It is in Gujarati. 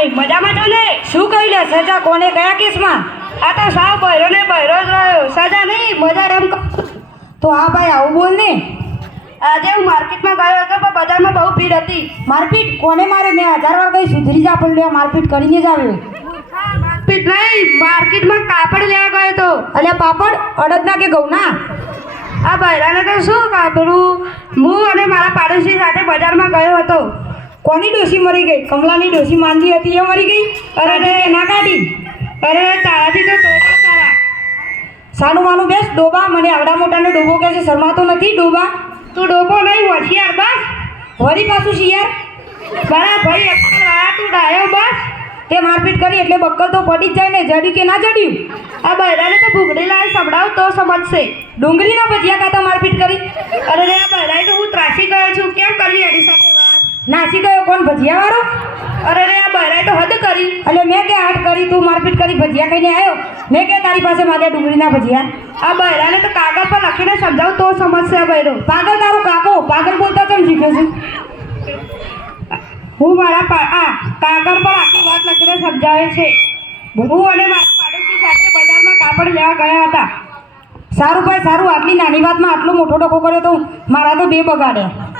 નહીં મજામાં છો ને? શું કહી લે સજા કોને? કયા કેસમાં? આ તો સાવ બહેરો ને ભર્યો જ રહ્યો. સજા નહીં મજા એમ તો આ ભાઈ આવું બોલ ને. આજે હું માર્કેટમાં ગયો હતો પણ બજારમાં બહુ ભીડ હતી. મારપીટ? કોને મારે મેં હજાર વાર કઈ સુધરી જા પણ મારપીટ કરીને જ આવ્યો. મારપીટ નહીં માર્કેટમાં કાપડ લેવા ગયો હતો. અલ્યા પાપડ? અડદના કે ઘઉંના આ બહેરાને તો શું કાપડું? હું અને મારા પાડોશી સાથે બજારમાં ગયો હતો. કોની ડોસી મરી ગઈ? કમલાની ડોસી માંદી હતી, એ મરી ગઈ? અરે રે ના કાઢી. અરે, તારાથી તો તોબા તારા. સાનું માનું બેસ, ડોબા મને આવડા મોટાને ડોબો કહે છે, શરમાતો નથી, ડોબા. તું ડોબો નહીં, હોશિયાર, બસ. વળી પાછું શિયાર બરા ભાઈ વાળા તું ડાયો, બસ. તે મારપીટ કરી એટલે બક્કલ તો પડી જ જાય ને, જડ્યું કે ના જડ્યું? આ બહેરાને તો ભૂગડેલા સંભળાવ, તો સમજશે. ડુંગળીના ભજીયા ખાતા મારપીટ કરી? અરે રે આ બહેરાએ તો હું ત્રાસી ગયો છું કેમ કરવી એની સાથે વાત નાસી ગયો કોણ ભજીયા વાળો અરે રે આ બહેરાએ તો હદ કરી. એટલે મેં કે હાટ કરી તું મારપીટ કરી ભજીયા ખાઈને આવ્યો મેં કે તારી પાસે મારે ડુંગળીના ભજીયા. આ બહેરાને તો કાગળ પર લખીને સમજાવ તો સમજશે આ બહેરો. પાગલ તારો કાકો પાગલ બોલતા કેમ શીખ્યો છે? હું મારા આ કાગળ પર આખી વાત લખીને સમજાવે છે. હું અને મારા પાડોશી સાથે બજારમાં કાપડ લેવા ગયા હતા. સારું ભાઈ સારું. આટલી નાની વાતમાં આટલો મોટો ડખો કર્યો તો મારા તો બે બગાડ્યા.